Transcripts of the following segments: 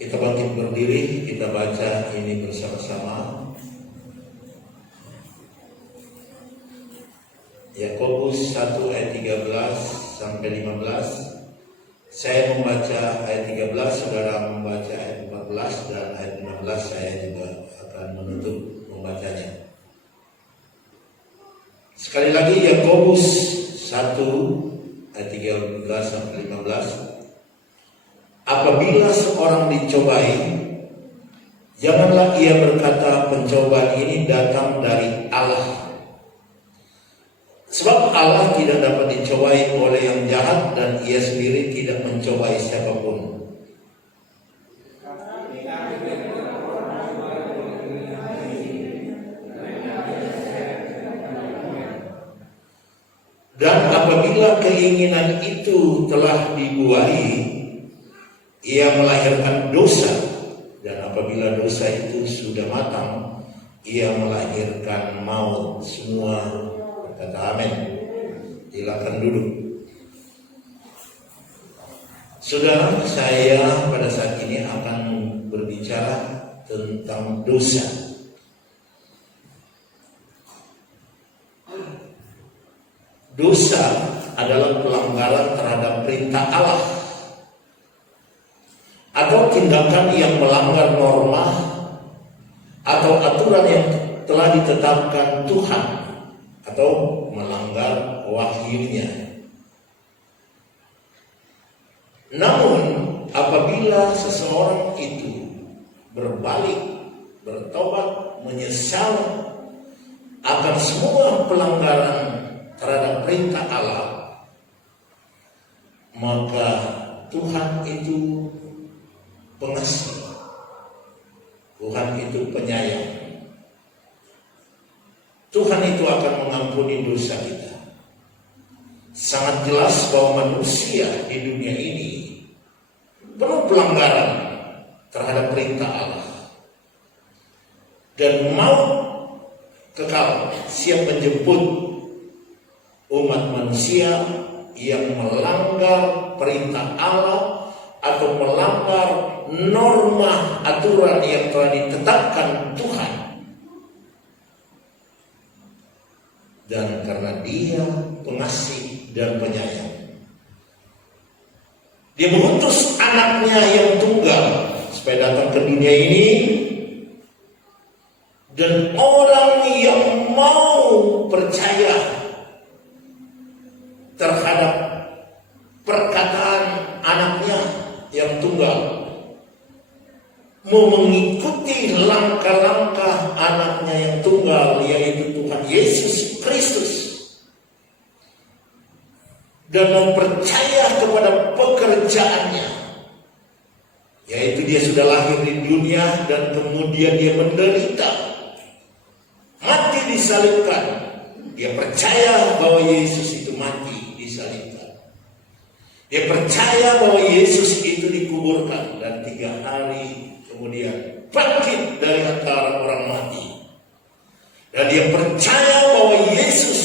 Kita bangkit berdiri, kita baca ini bersama-sama. Yakobus 1 ayat 13 sampai 15. Saya membaca ayat 13, saudara membaca ayat 14, dan ayat 15 saya juga akan menutup membacanya. Sekali lagi Yakobus 1 ayat 13 sampai 15. Apabila seorang dicobai, janganlah ia berkata pencobaan ini datang dari Allah. Sebab Allah tidak dapat dicobai oleh yang jahat, dan ia sendiri tidak mencobai siapapun. Dan apabila keinginan itu telah dibuahi, ia melahirkan dosa, dan apabila dosa itu sudah matang, ia melahirkan maut. Semua berkata amin. Silakan duduk. Saudara, saya pada saat ini akan berbicara tentang dosa. Dosa adalah pelanggaran terhadap perintah Allah, atau tindakan yang melanggar norma atau aturan yang telah ditetapkan Tuhan, atau melanggar wahyunya. Namun apabila seseorang itu berbalik, bertobat, menyesal akan semua pelanggaran terhadap perintah Allah, maka Tuhan itu pengasih, Tuhan itu penyayang. Tuhan itu akan mengampuni dosa kita. Sangat jelas bahwa manusia di dunia ini penuh pelanggaran terhadap perintah Allah, dan maut kekal siap menjemput umat manusia yang melanggar perintah Allah atau melanggar norma aturan yang telah ditetapkan Tuhan. Dan karena Dia pengasih dan penyayang, Dia mengutus anaknya yang tunggal supaya datang ke dunia ini, dan orang yang mau percaya terhadap perkataan anaknya yang tunggal, mau mengikuti langkah-langkah anaknya yang tunggal, yaitu Tuhan Yesus Kristus, dan mau percaya kepada pekerjaannya, yaitu Dia sudah lahir di dunia dan kemudian Dia menderita, mati disalibkan. Dia percaya bahwa Yesus itu mati disalibkan. Dia percaya bahwa Yesus itu dikuburkan dan 3 hari kemudian bangkit dari antara orang mati. Dan dia percaya bahwa Yesus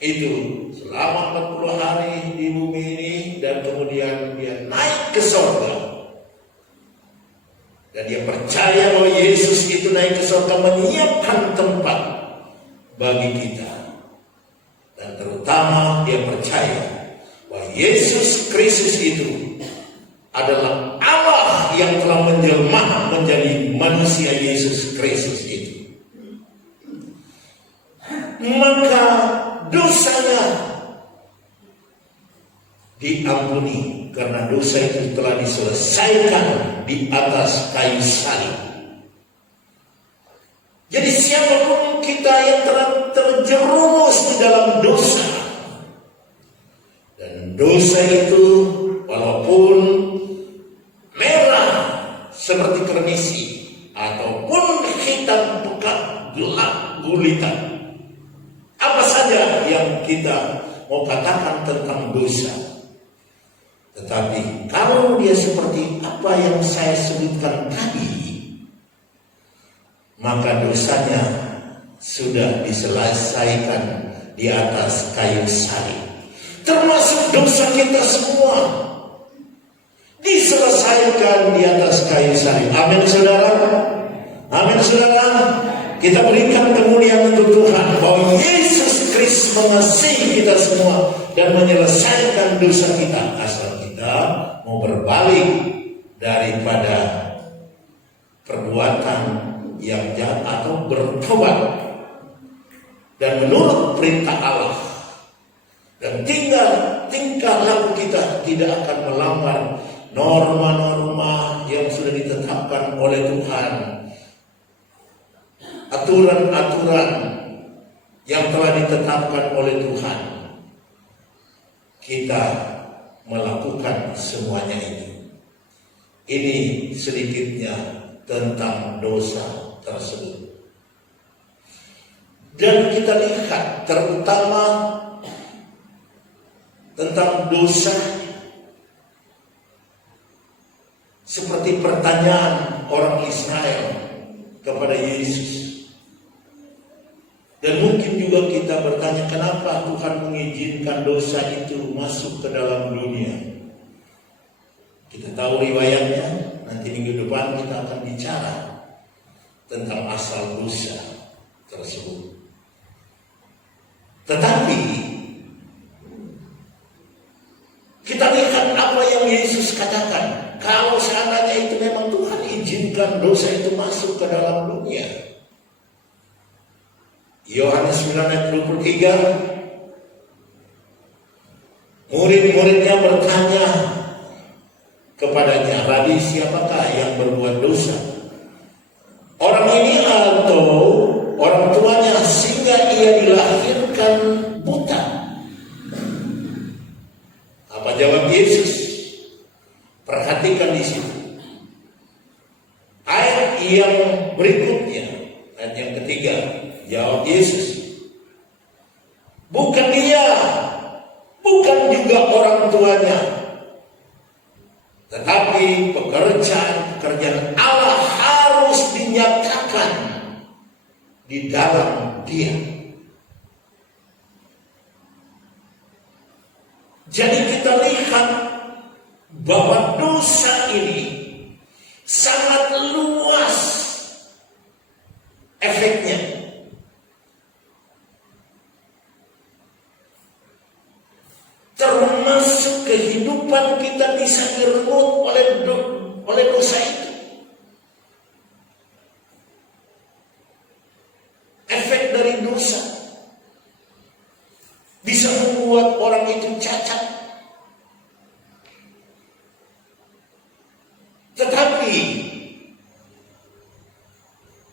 itu selama 40 hari di bumi ini, dan kemudian dia naik ke surga. Dan dia percaya bahwa Yesus itu naik ke surga menyiapkan tempat bagi kita. Dan terutama dia percaya bahwa Yesus Kristus itu adalah Allah yang telah menjelma menjadi manusia Yesus Kristus itu. Maka dosanya diampuni karena dosa itu telah diselesaikan di atas kayu salib. Jadi siapapun kita yang telah terjerumus di dalam dosa, dan dosa itu walaupun merah seperti kermisi ataupun hitam pekat gelap gulita, apa saja yang kita mau katakan tentang dosa, tetapi kalau dia seperti apa yang saya sebutkan tadi, maka dosanya sudah diselesaikan di atas kayu salib. Termasuk dosa kita semua diselesaikan selesaikan di atas kayu salib. Amin saudara. Amin saudara. Kita berikan kemuliaan untuk Tuhan bahwa Yesus Kristus mengasihi kita semua dan menyelesaikan dosa kita, asal kita mau berbalik daripada perbuatan yang jahat atau bertobat dan menurut perintah Allah, dan tingkah laku kita tidak akan melanggar norma-norma yang sudah ditetapkan oleh Tuhan, aturan-aturan yang telah ditetapkan oleh Tuhan. Kita melakukan semuanya itu. Ini sedikitnya tentang dosa tersebut. Dan kita lihat terutama tentang dosa seperti pertanyaan orang Israel kepada Yesus. Dan mungkin juga kita bertanya, kenapa Tuhan mengizinkan dosa itu masuk ke dalam dunia? Kita tahu riwayatnya, nanti minggu depan kita akan bicara tentang asal dosa tersebut. Tetapi kita lihat apa yang Yesus katakan. Kalau seandainya itu memang Tuhan izinkan dosa itu masuk ke dalam dunia. Yohanes 9 ayat 23, murid-muridnya bertanya kepadanya, Rabi, siapakah yang berbuat dosa? Orang ini atau orang tuanya sehingga ia dilahirkan buta? Apa jawab Yesus? Perhatikan di situ. Ayat yang berikutnya, ayat yang ketiga, jawab Yesus, bukan dia, bukan juga orang tuanya, tetapi pekerjaan Allah harus dinyatakan di dalam dia. Jadi kita lihat bahwa dosa ini sangat luas efeknya. Termasuk kehidupan kita bisa direnggut oleh dosa itu. Efek dari dosa bisa membuat orang itu cacat. Tetapi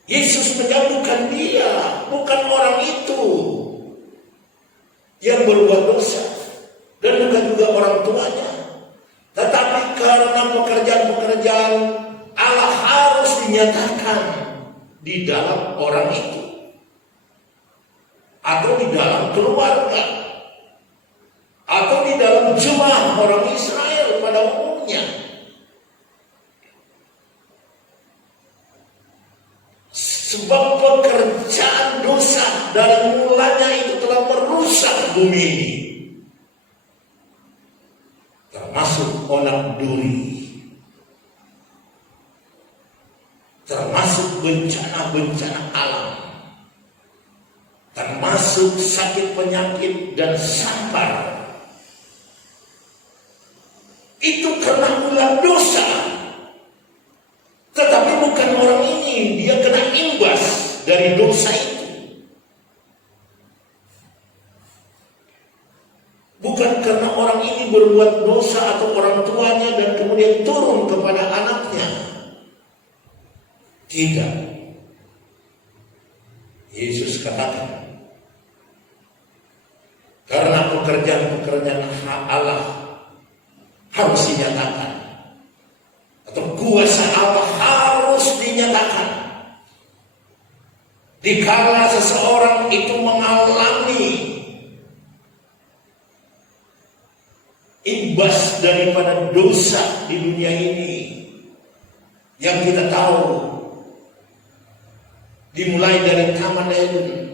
Yesus menyembuhkan dia, bukan orang itu yang berbuat dosa, dan bukan juga orang tuanya, tetapi karena pekerjaan-pekerjaan Allah harus dinyatakan di dalam orang itu atau di dalam keluarga atau di dalam jemaah orang Israel pada umumnya. Sebab pekerjaan dosa dari mulanya itu telah merusak bumi ini, termasuk onak duri, termasuk bencana-bencana alam, termasuk sakit penyakit dan sampar. Itu karena ulah dosa. Tetapi bukan orang ini, dia kena imbas dari dosa itu. Bukan karena orang ini berbuat dosa atau orang tuanya dan kemudian turun kepada anaknya. Tidak. Yesus katakan, karena pekerjaan-pekerjaan Allah harus dinyatakan, atau kuasa Allah harus dinyatakan. Dikala seseorang itu mengalami imbas daripada dosa di dunia ini, yang kita tahu dimulai dari Taman Eden.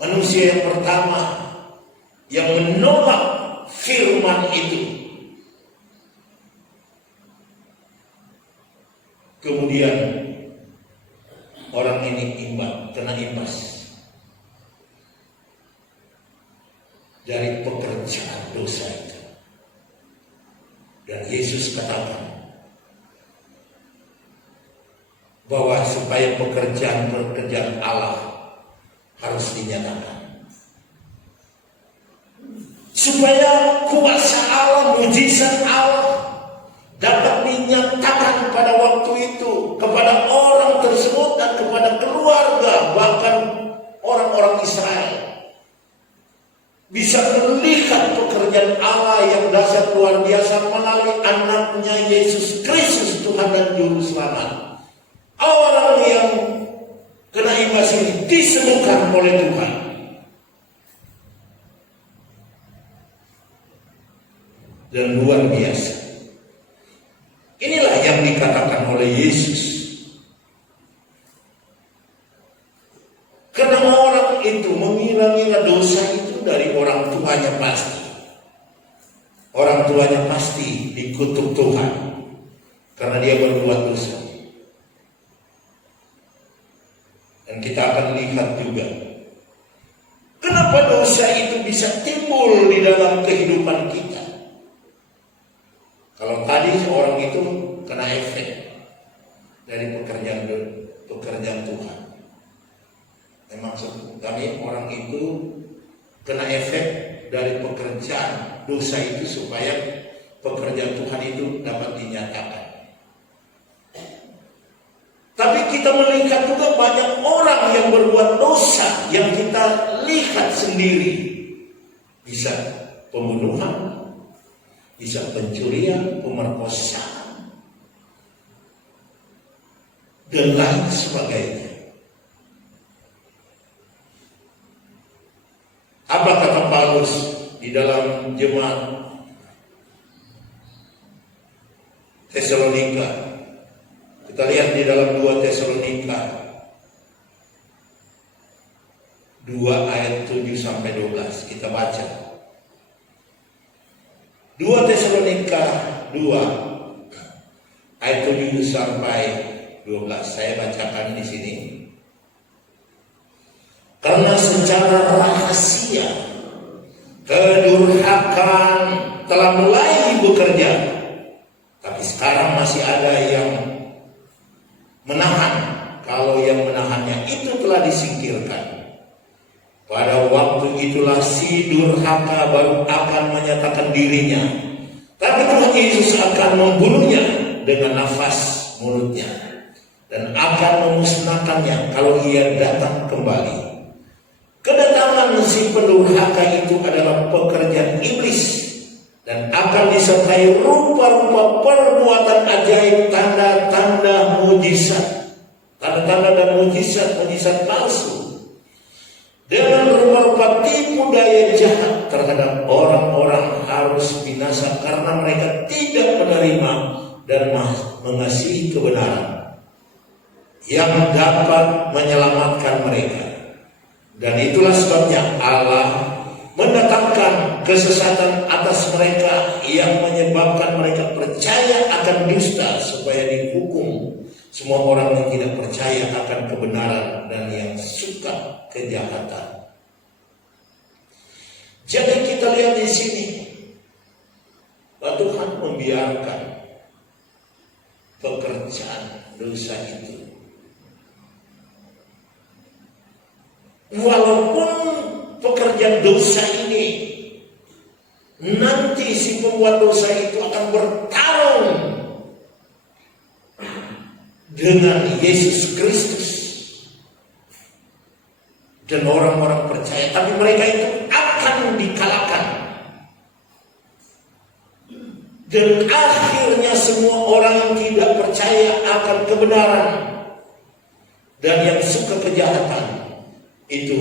Manusia yang pertama yang menolak firman itu, Kemudian orang ini kena imbas dari pekerjaan dosa itu. Dan Yesus katakan bahwa supaya pekerjaan Allah harus dinyatakan, supaya kuasa Allah, mujizat Allah dapat dinyatakan pada waktu itu kepada orang tersebut dan kepada keluarga, bahkan orang-orang Israel bisa melihat pekerjaan Allah yang dahsyat luar biasa melalui anaknya Yesus Kristus, Tuhan dan Juru Selamat. Orang yang kena imbas ini disembuhkan oleh Tuhan. Dan luar biasa. Inilah yang dikatakan oleh Yesus. Karena orang itu mengira-ngira dosa itu dari orang tuanya pasti. Orang tuanya pasti dikutuk Tuhan karena dia berbuat dosa. Dan kita akan lihat juga kenapa dosa itu bisa timbul di dalam kehidupan kita. Kalau tadi orang itu kena efek dari pekerjaan Tuhan. Maksud kami orang itu kena efek dari pekerjaan dosa itu supaya pekerjaan Tuhan itu dapat dinyatakan. Tapi kita melihat juga banyak orang yang berbuat dosa yang kita lihat sendiri. Bisa pembunuhan, bisa pencurian, pemerkosaan, dan lain sebagainya. Apa kata Paulus di dalam jemaat Tesalonika? Kita lihat di dalam 2 Tesalonika 2 ayat 7 sampai 12. Kita baca 2 Tesalonika 2 ayat 7 sampai 12. Saya bacakan di sini. Karena secara rahasia kedurhakaan telah mulai bekerja, tapi sekarang masih ada yang menahan. Kalau yang menahannya itu telah disingkirkan. Pada waktu itulah si durhaka baru akan menyatakan dirinya, tapi Tuhan Yesus akan membunuhnya dengan nafas mulutnya dan akan memusnahkannya kalau ia datang kembali. Kedatangan si pendurhaka itu adalah pekerjaan iblis dan akan disertai rupa-rupa perbuatan ajaib, tanda-tanda mujizat, tanda-tanda dan mujizat palsu, dengan rupa-rupa tipu daya jahat terhadap orang-orang harus binasa karena mereka tidak menerima dan mengasihi kebenaran yang dapat menyelamatkan mereka. Dan itulah sebabnya Allah mendatangkan kesesatan atas mereka yang menyebabkan mereka percaya akan dusta, supaya dihukum semua orang yang tidak percaya akan kebenaran dan yang suka kejahatan. Jadi kita lihat di sini bahwa Tuhan membiarkan pekerjaan dosa itu. Walaupun pekerjaan dosa ini nanti si pembuat dosa itu akan bertarung dengan Yesus Kristus dan orang-orang percaya, tapi mereka itu akan dikalahkan. Dan akhirnya semua orang yang tidak percaya akan kebenaran dan yang suka kejahatan itu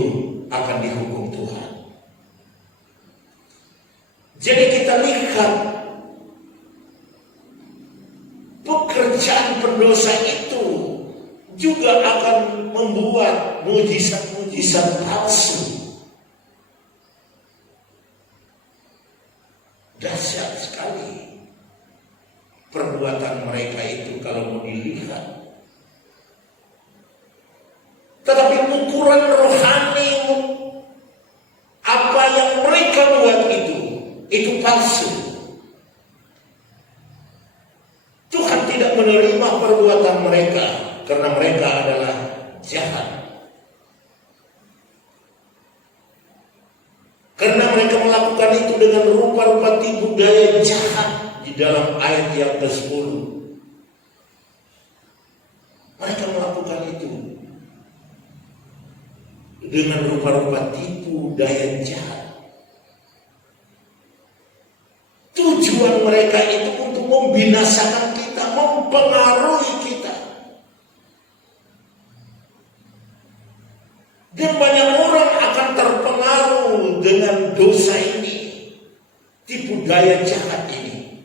akan dihukum Tuhan. Jadi kita lihat pekerjaan pendosa itu juga akan membuat mujizat-mujizat palsu. Dahsyat sekali perbuatan perbuatan mereka itu kalau mau dilihat. Tetapi ukuran rohani apa yang mereka buat itu palsu. Tuhan tidak menerima perbuatan mereka karena mereka adalah jahat. Karena mereka melakukan itu dengan rupa-rupa tipu daya jahat di dalam ayat yang ke-10. Mereka melakukan itu dengan rupa-rupa tipu daya jahat. Tujuan mereka itu untuk membinasakan kita, mempengaruhi kita. Dan banyak orang akan terpengaruh dengan dosa ini, tipu daya jahat ini.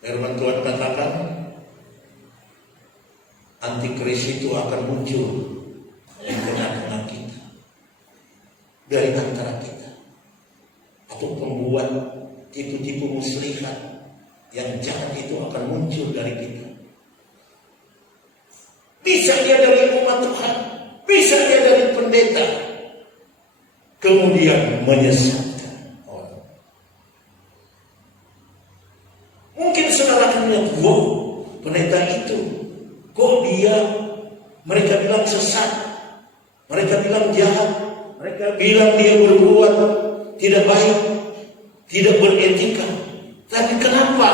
Firman Tuhan katakan, antikris itu akan muncul di tengah-tengah kita, dari antara kita, atau pembuat tipu-tipu muslihat yang jahat itu akan muncul dari kita. Bisa dia dari umat Tuhan, bisa dia dari pendeta, kemudian menyesatkan orang. Mungkin saudara akan melihat, wow, pendeta itu kok mereka bilang sesat, mereka bilang jahat, mereka bilang dia berbuat tidak baik, tidak beretika. Tapi kenapa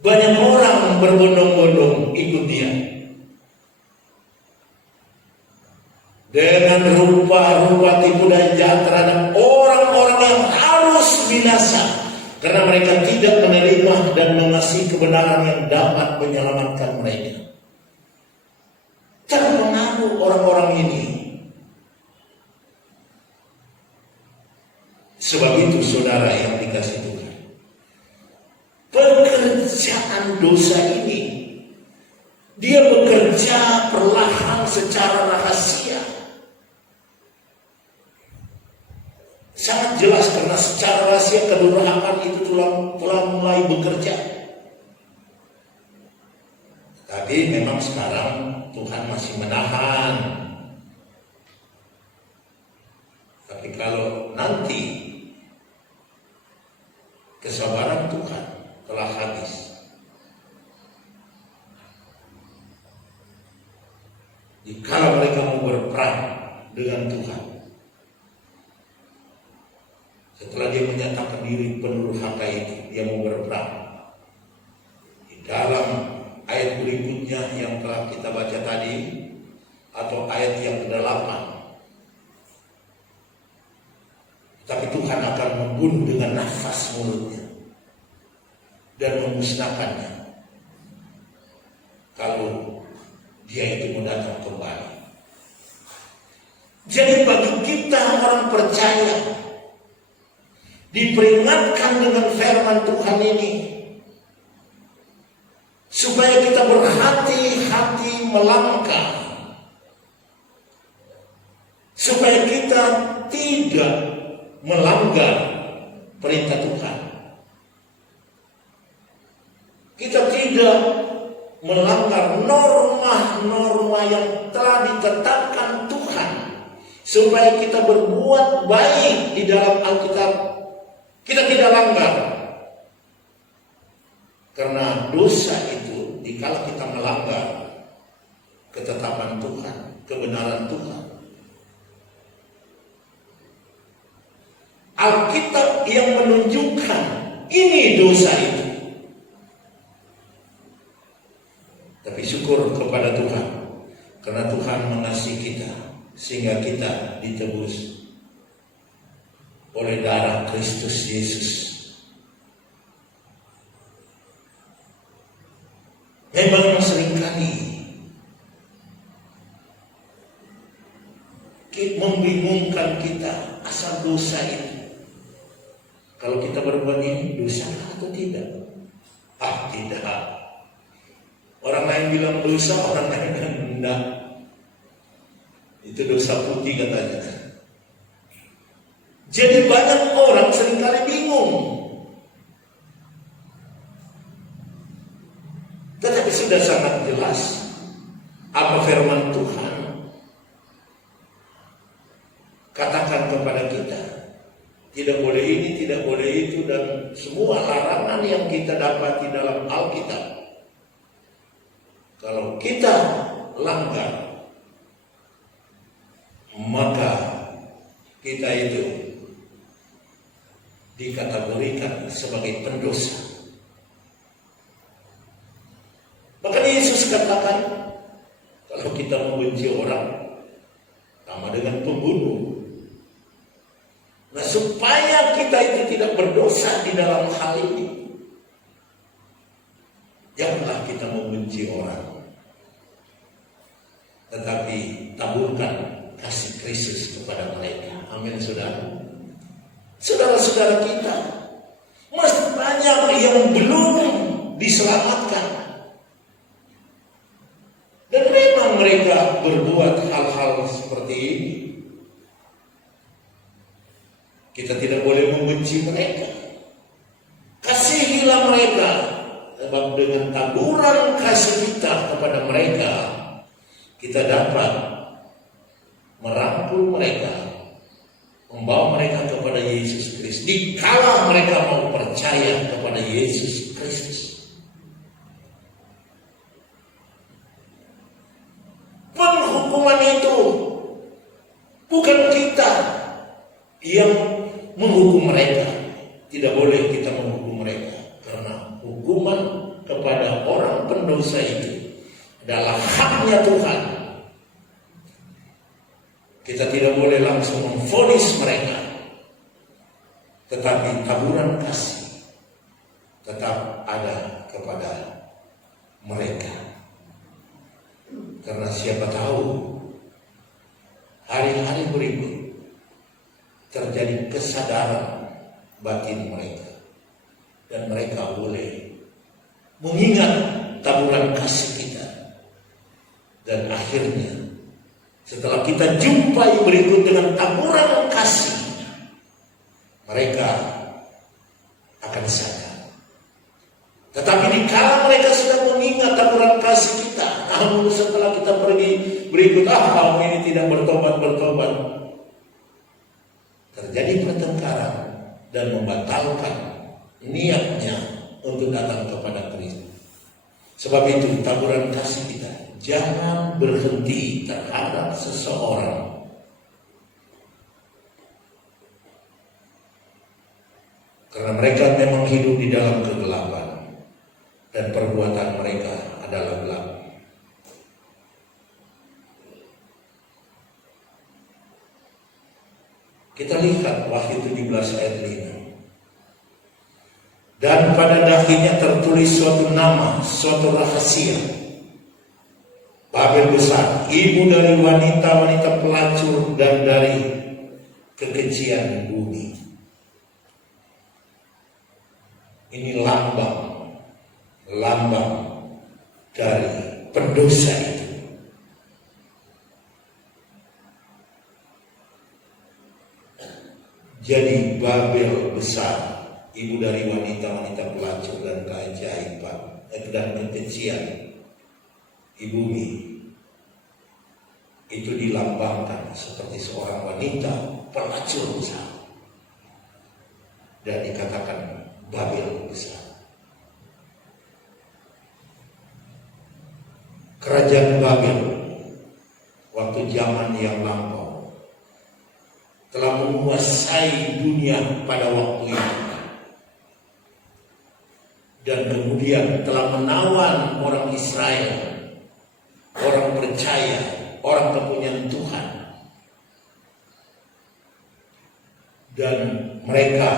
banyak orang berbondong-bondong ikut dia? Dengan rupa-rupa tipu daya jahat terhadap orang-orang yang harus binasa, karena mereka tidak menerima dan mengasihi kebenaran yang dapat menyelamatkan mereka. Terpengaruh orang-orang ini. Sebab itu saudara yang dikasihi Tuhan, pekerjaan dosa ini, dia bekerja perlahan secara rahasia. Sangat jelas karena secara rahasia kedurhakaan itu telah mulai bekerja. Tapi memang sekarang Tuhan masih menahan. Tapi kalau nanti kesabaran Tuhan telah habis, jika mereka mau berperang dengan Tuhan, setelah dia menyatakan diri pendurhaka itu, dia mau berperang. Di dalam ayat berikutnya yang telah kita baca tadi, atau ayat yang ke-8, tapi Tuhan akan membunuh dengan nafas mulutnya dan memusnahkannya kalau dia itu mau datang kembali. Jadi bagi kita orang percaya, diperingatkan dengan firman Tuhan ini supaya kita berhati-hati melangkah, supaya kita tidak melanggar perintah Tuhan. Kita tidak melanggar norma-norma yang telah ditetapkan Tuhan supaya kita berbuat baik di dalam Alkitab. Kita tidak langgar. Karena dosa itu, dikala kita melanggar ketetapan Tuhan, kebenaran Tuhan, Alkitab yang menunjukkan ini dosa itu. Tapi syukur kepada Tuhan, karena Tuhan mengasihi kita sehingga kita ditebus oleh darah Kristus Yesus. Memang seringkali membingungkan kita asal dosa itu. Kalau kita berbuat ini dosa atau tidak? Tidak. Orang lain bilang dosa, orang lain bilang tidak. Itu dosa putih katanya. Jadi banyak orang seringkali bingung. Tetapi sudah sangat jelas apa firman Tuhan katakan kepada kita. Tidak boleh ini, tidak boleh itu, dan semua larangan yang kita dapati dalam Alkitab. Kalau kita langgar, maka kita itu dikategorikan sebagai pendosa. Maka Yesus katakan, kalau kita membenci orang, sama dengan pembunuh. Nah, supaya kita itu tidak berdosa di dalam hal ini, janganlah kita membenci orang, tetapi taburkan kasih Kristus kepada mereka. Amin, saudara. Saudara-saudara kita masih banyak yang belum diselamatkan, dan memang mereka berbuat hal-hal seperti ini. Kita tidak boleh membenci mereka. Kasihilah mereka, sebab dengan taburan kasih kita kepada mereka, kita dapat merangkul mereka, membawa mereka kepada Yesus Kristus. Dikala mereka mau percaya kepada Yesus Kristus. Penghukuman itu bukan kita yang menghukum mereka. Tidak boleh kita menghukum mereka, karena hukuman kepada orang pendosa itu adalah haknya Tuhan. Kita tidak boleh langsung memvonis mereka, tetapi taburan kasih tetap ada kepada mereka. Karena siapa tahu hari-hari berikut terjadi kesadaran batin mereka, dan mereka boleh mengingat taburan kasih kita. Dan akhirnya setelah kita jumpai berikut dengan taburan kasih, mereka akan sadar. Tetapi dikala mereka sudah mengingat taburan kasih kita, namun setelah kita pergi berikut, kamu ini tidak bertobat, terjadi pertengkaran dan membatalkan niatnya untuk datang kepada Kristus. Sebab itu taburan kasih kita jangan berhenti terhadap seseorang. Karena mereka memang hidup di dalam kegelapan, dan perbuatan mereka adalah gelap. Kita lihat Wahyu 17 ayat 5. Dan pada dahinya tertulis suatu nama, suatu rahasia. Babel besar, ibu dari wanita-wanita pelacur dan dari kekejian bumi. Ini lambang dari pendosa itu. Jadi Babel besar, ibu dari wanita-wanita pelacur dan keajaiban dan kekejian di bumi, itu dilambangkan seperti seorang wanita pelacur besar, dan dikatakan Babel besar. Kerajaan Babel waktu zaman yang lampau telah menguasai dunia pada waktu itu, dan kemudian telah menawan orang Israel, orang percaya, orang kepunyaan Tuhan, dan mereka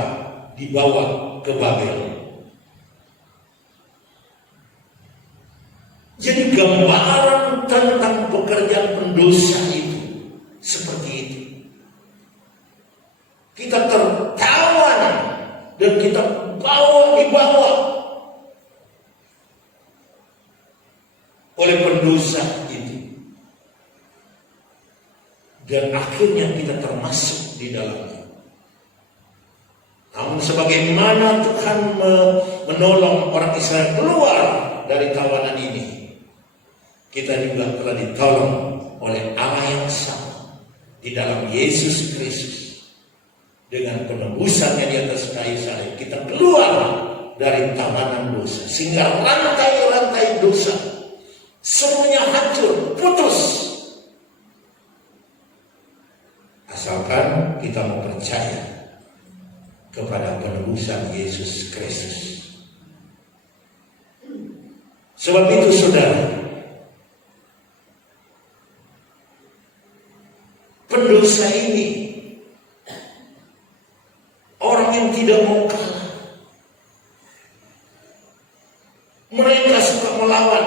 dibawa ke Babel. Jadi gambaran tentang pekerjaan pendosa itu seperti itu. Kita tertawan dan kita dibawa oleh pendosa itu, dan akhirnya kita termasuk di dalamnya. sebagaimana Tuhan menolong orang Israel keluar dari tawanan ini, kita juga telah ditolong oleh Allah yang sama di dalam Yesus Kristus. Dengan penebusannya di atas kayu salib, kita keluar dari tawanan dosa, sehingga rantai-rantai dosa semuanya hancur, putus. Asalkan kita mau percaya kepada penebusan Yesus Kristus. Sebab itu saudara, pendosa ini orang yang tidak mau kalah. Mereka suka melawan.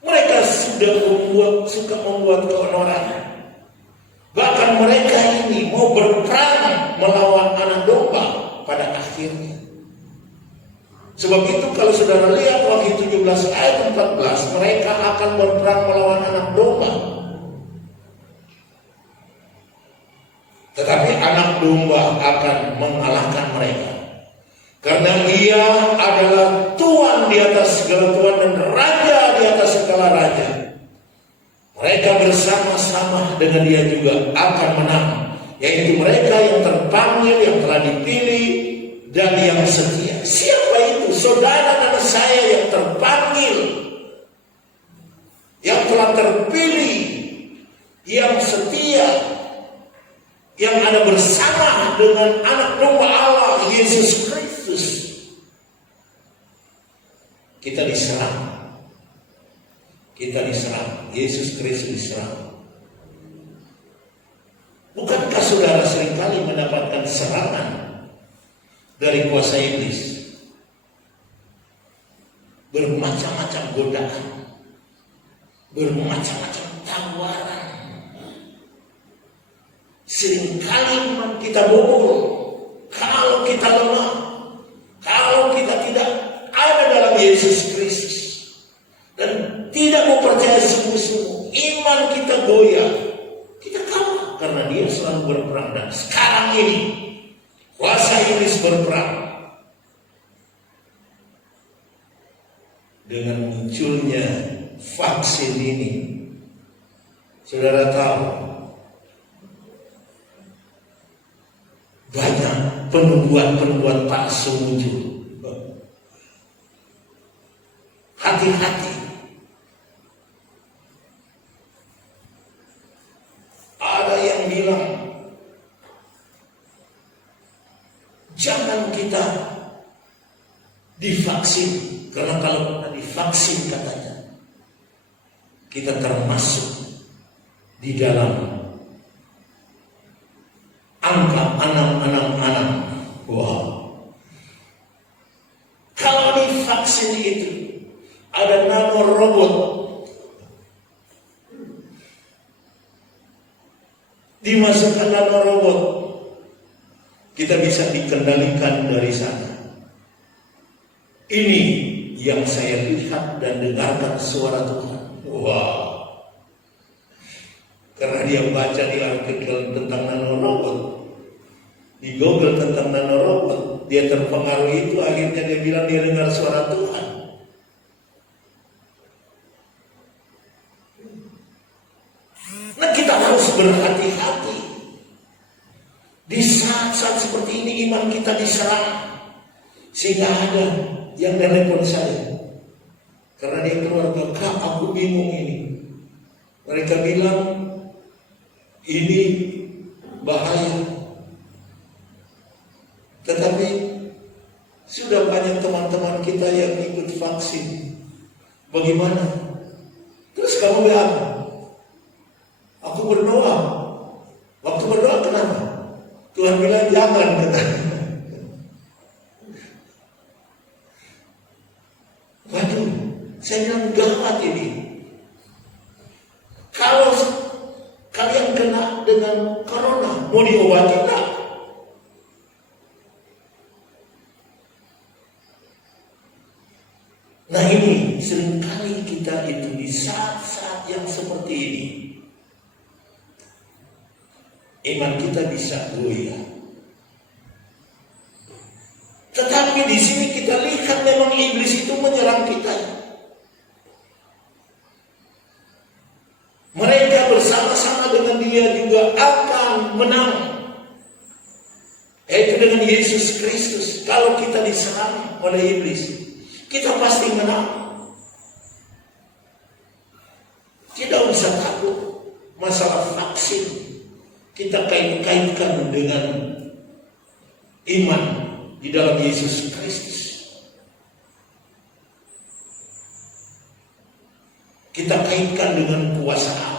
Mereka suka membuat keonoran. Bahkan mereka ini mau berperang melawan anak domba pada akhirnya. Sebab itu kalau saudara lihat Wahyu 17 ayat 14, mereka akan berperang melawan anak domba. Tetapi anak domba akan mengalahkan mereka. Karena dia adalah Tuhan di atas segala Tuhan dan Raja di atas segala Raja. Mereka bersama-sama dengan dia juga akan menang. Yaitu mereka yang terpanggil, yang telah dipilih, dan yang setia. Siapa itu? Saudara dan saya yang terpanggil, yang telah terpilih, yang setia, yang ada bersama dengan anak domba Allah, Yesus Kristus. Kita diserang. Kita diserang. Yesus Kristus diserang. Bukankah saudara seringkali mendapatkan serangan dari kuasa iblis? Bermacam-macam godaan, bermacam-macam tawaran. Seringkali iman kita bobol kalau kita lemah, kalau kita tidak ada dalam Yesus Kristus dan tidak mau percaya sungguh-sungguh, iman kita goyah, kita kalah karena dia selalu berperang. Dan sekarang ini kuasa iblis berperang dengan munculnya vaksin ini. Saudara tahu, banyak penubuat-penubuat palsu muncul. Hati-hati. Ada yang bilang, jangan kita divaksin, karena kalau kita divaksin katanya, kita termasuk di dalam angka anak-anak. Wow. Kalau divaksin itu ada nanorobot, dimasukkan nanorobot, kita bisa dikendalikan dari sana. Ini yang saya lihat dan dengarkan suara Tuhan. Wow. Karena dia baca di artikel tentang nanorobot, di Google tentang nanorobot, dia terpengaruh itu, akhirnya dia bilang dia dengar suara Tuhan. Nah, kita harus berhati-hati. Di saat-saat seperti ini iman kita diserang. Sehingga ada yang telepon saya, karena dia keluarga, "Kak, aku bingung ini." Mereka bilang ini bahaya. Tetapi sudah banyak teman-teman kita yang ikut vaksin. Bagaimana? Terus kamu bilang, aku berdoa. Waktu berdoa kenapa? Tuhan bilang jangan, katanya. Waduh, saya bilang gawat ini. Kalau kalian kena dengan corona, mau diobati enggak? Nah, ini seringkali kita itu di saat-saat yang seperti ini, iman kita bisa goyah. menang. Yaitu dengan Yesus Kristus. Kalau kita diserang oleh iblis, kita pasti menang. Tidak usah takut masalah vaksin. Kita kait-kaitkan dengan iman di dalam Yesus Kristus. Kita kaitkan dengan kuasa Allah.